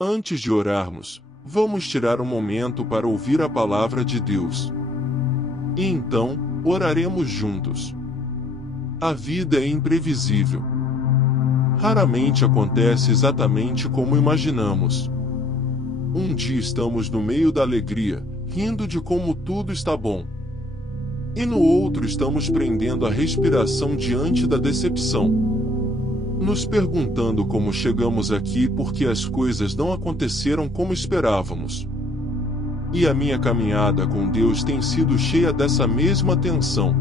Antes de orarmos, vamos tirar um momento para ouvir a palavra de Deus. E então, oraremos juntos. A vida é imprevisível. Raramente acontece exatamente como imaginamos. Um dia estamos no meio da alegria, rindo de como tudo está bom. E no outro estamos prendendo a respiração diante da decepção, nos perguntando como chegamos aqui porque as coisas não aconteceram como esperávamos. E a minha caminhada com Deus tem sido cheia dessa mesma tensão.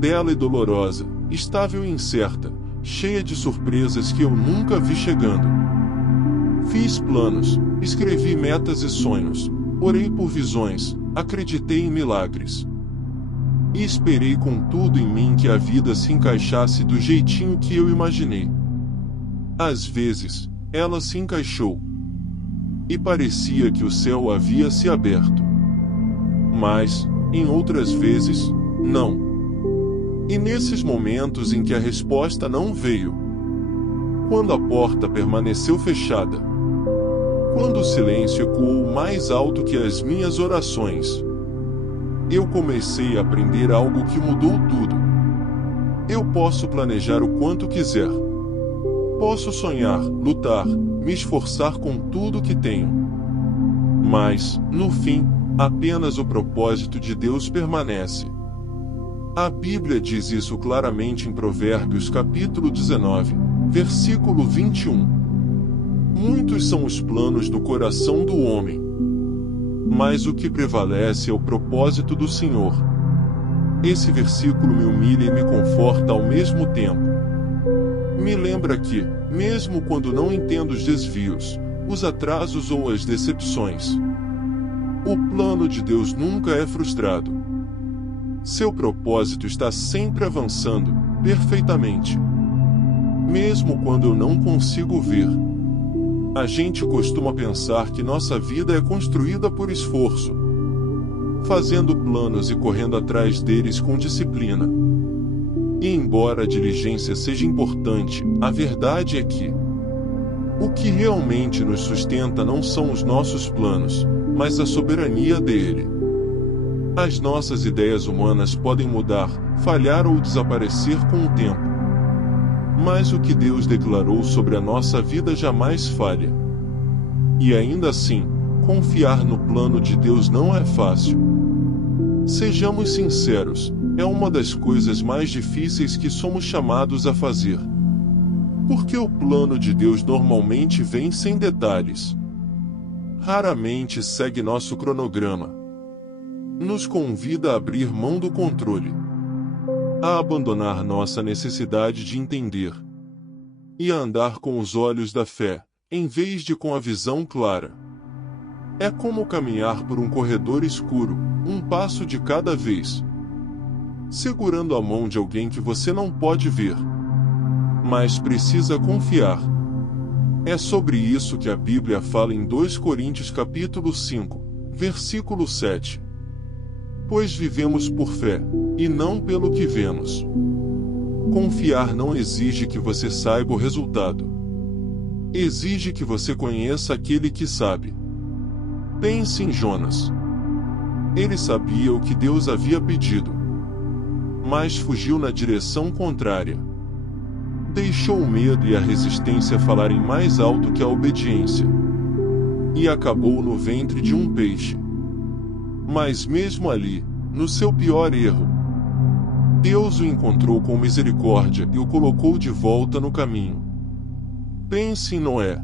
Bela e dolorosa, estável e incerta, cheia de surpresas que eu nunca vi chegando. Fiz planos, escrevi metas e sonhos, orei por visões, acreditei em milagres. E esperei com tudo em mim que a vida se encaixasse do jeitinho que eu imaginei. Às vezes, ela se encaixou. E parecia que o céu havia se aberto. Mas, em outras vezes, não. E nesses momentos em que a resposta não veio, quando a porta permaneceu fechada, quando o silêncio ecoou mais alto que as minhas orações, eu comecei a aprender algo que mudou tudo. Eu posso planejar o quanto quiser. Posso sonhar, lutar, me esforçar com tudo que tenho. Mas, no fim, apenas o propósito de Deus permanece. A Bíblia diz isso claramente em Provérbios capítulo 19, versículo 21. Muitos são os planos do coração do homem, mas o que prevalece é o propósito do Senhor. Esse versículo me humilha e me conforta ao mesmo tempo. Me lembra que, mesmo quando não entendo os desvios, os atrasos ou as decepções, o plano de Deus nunca é frustrado. Seu propósito está sempre avançando, perfeitamente. Mesmo quando eu não consigo ver. A gente costuma pensar que nossa vida é construída por esforço, fazendo planos e correndo atrás deles com disciplina. E embora a diligência seja importante, a verdade é que o que realmente nos sustenta não são os nossos planos, mas a soberania dele. As nossas ideias humanas podem mudar, falhar ou desaparecer com o tempo. Mas o que Deus declarou sobre a nossa vida jamais falha. E ainda assim, confiar no plano de Deus não é fácil. Sejamos sinceros, é uma das coisas mais difíceis que somos chamados a fazer. Porque o plano de Deus normalmente vem sem detalhes. Raramente segue nosso cronograma. Nos convida a abrir mão do controle, a abandonar nossa necessidade de entender e a andar com os olhos da fé, em vez de com a visão clara. É como caminhar por um corredor escuro, um passo de cada vez, segurando a mão de alguém que você não pode ver, mas precisa confiar. É sobre isso que a Bíblia fala em 2 Coríntios capítulo 5, versículo 7. Pois vivemos por fé, e não pelo que vemos. Confiar não exige que você saiba o resultado. Exige que você conheça aquele que sabe. Pense em Jonas. Ele sabia o que Deus havia pedido, mas fugiu na direção contrária. Deixou o medo e a resistência falarem mais alto que a obediência. E acabou no ventre de um peixe. Mas mesmo ali, no seu pior erro, Deus o encontrou com misericórdia e o colocou de volta no caminho. Pense em Noé.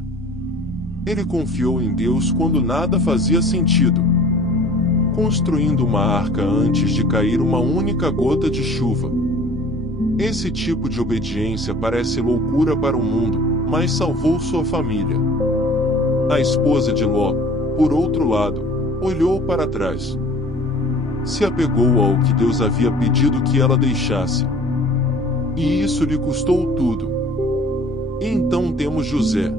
Ele confiou em Deus quando nada fazia sentido, construindo uma arca antes de cair uma única gota de chuva. Esse tipo de obediência parece loucura para o mundo, mas salvou sua família. A esposa de Ló, por outro lado, olhou para trás. Se apegou ao que Deus havia pedido que ela deixasse. E isso lhe custou tudo. E então temos José.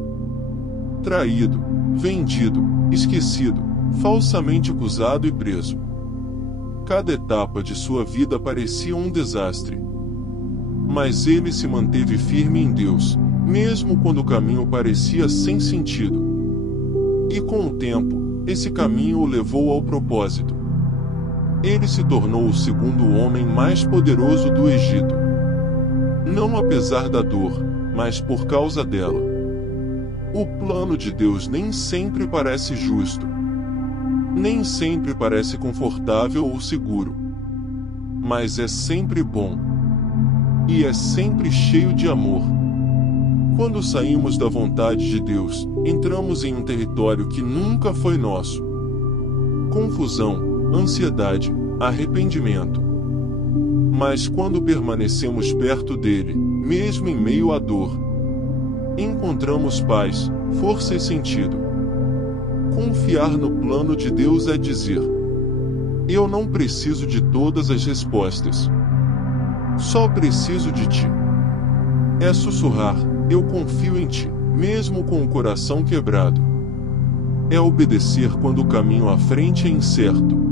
Traído, vendido, esquecido, falsamente acusado e preso. Cada etapa de sua vida parecia um desastre. Mas ele se manteve firme em Deus, mesmo quando o caminho parecia sem sentido. E com o tempo, esse caminho o levou ao propósito. Ele se tornou o segundo homem mais poderoso do Egito. Não apesar da dor, mas por causa dela. O plano de Deus nem sempre parece justo. Nem sempre parece confortável ou seguro. Mas é sempre bom. E é sempre cheio de amor. Quando saímos da vontade de Deus, entramos em um território que nunca foi nosso. Confusão, ansiedade, arrependimento. Mas quando permanecemos perto dele, mesmo em meio à dor, encontramos paz, força e sentido. Confiar no plano de Deus é dizer: eu não preciso de todas as respostas. Só preciso de ti. É sussurrar: eu confio em ti, mesmo com o coração quebrado. É obedecer quando o caminho à frente é incerto.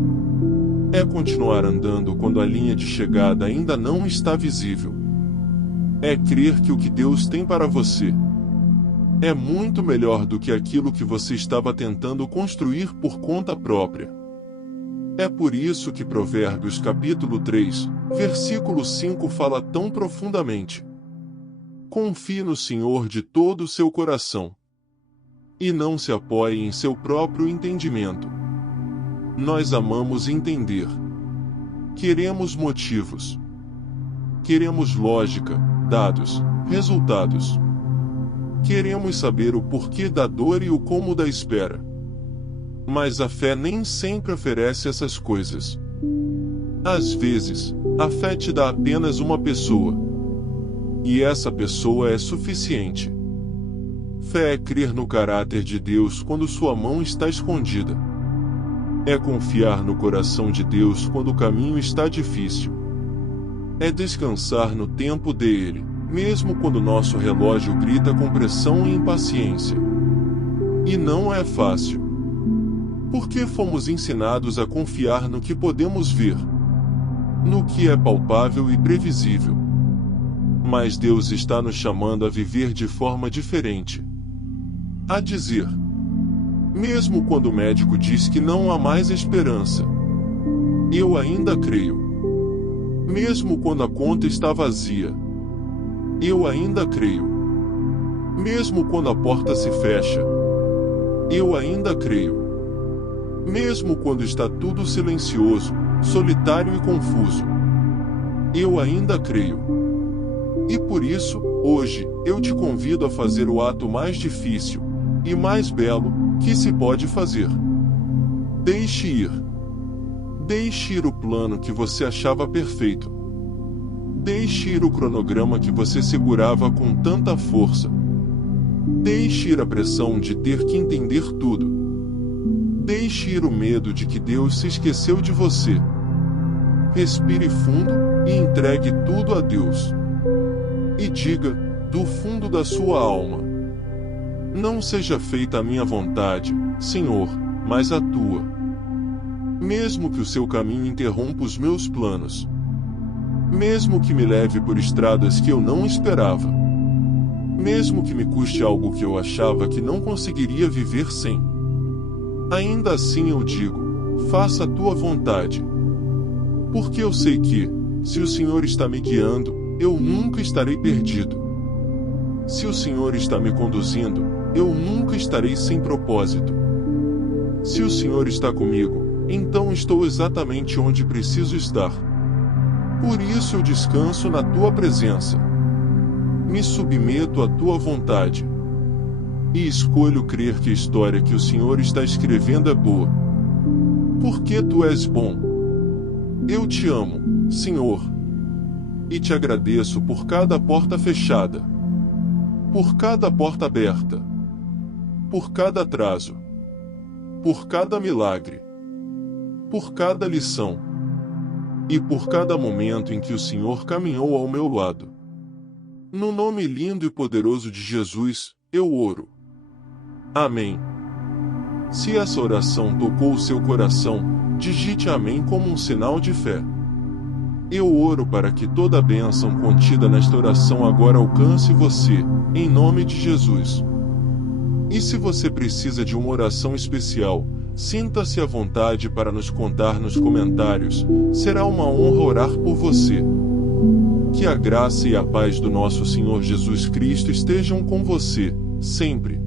É continuar andando quando a linha de chegada ainda não está visível. É crer que o que Deus tem para você é muito melhor do que aquilo que você estava tentando construir por conta própria. É por isso que Provérbios capítulo 3, versículo 5 fala tão profundamente: confie no Senhor de todo o seu coração, e não se apoie em seu próprio entendimento. Nós amamos entender. Queremos motivos. Queremos lógica, dados, resultados. Queremos saber o porquê da dor e o como da espera. Mas a fé nem sempre oferece essas coisas. Às vezes, a fé te dá apenas uma pessoa. E essa pessoa é suficiente. Fé é crer no caráter de Deus quando sua mão está escondida. É confiar no coração de Deus quando o caminho está difícil. É descansar no tempo dele, mesmo quando nosso relógio grita com pressão e impaciência. E não é fácil. Porque fomos ensinados a confiar no que podemos ver, no que é palpável e previsível. Mas Deus está nos chamando a viver de forma diferente. A dizer: mesmo quando o médico diz que não há mais esperança, eu ainda creio. Mesmo quando a conta está vazia, eu ainda creio. Mesmo quando a porta se fecha, eu ainda creio. Mesmo quando está tudo silencioso, solitário e confuso, eu ainda creio. E por isso, hoje, eu te convido a fazer o ato mais difícil e mais belo que se pode fazer. Deixe ir. Deixe ir o plano que você achava perfeito. Deixe ir o cronograma que você segurava com tanta força. Deixe ir a pressão de ter que entender tudo. Deixe ir o medo de que Deus se esqueceu de você. Respire fundo e entregue tudo a Deus. E diga, do fundo da sua alma: não seja feita a minha vontade, Senhor, mas a tua. Mesmo que o seu caminho interrompa os meus planos. Mesmo que me leve por estradas que eu não esperava. Mesmo que me custe algo que eu achava que não conseguiria viver sem. Ainda assim eu digo: faça a tua vontade. Porque eu sei que, se o Senhor está me guiando, eu nunca estarei perdido. Se o Senhor está me conduzindo, eu nunca estarei sem propósito. Se o Senhor está comigo, então estou exatamente onde preciso estar. Por isso eu descanso na tua presença. Me submeto à tua vontade. E escolho crer que a história que o Senhor está escrevendo é boa. Porque tu és bom. Eu te amo, Senhor. E te agradeço por cada porta fechada. Por cada porta aberta. Por cada atraso. Por cada milagre. Por cada lição. E por cada momento em que o Senhor caminhou ao meu lado. No nome lindo e poderoso de Jesus, eu oro. Amém. Se essa oração tocou o seu coração, digite amém como um sinal de fé. Eu oro para que toda a bênção contida nesta oração agora alcance você, em nome de Jesus. E se você precisa de uma oração especial, sinta-se à vontade para nos contar nos comentários, será uma honra orar por você. Que a graça e a paz do nosso Senhor Jesus Cristo estejam com você, sempre.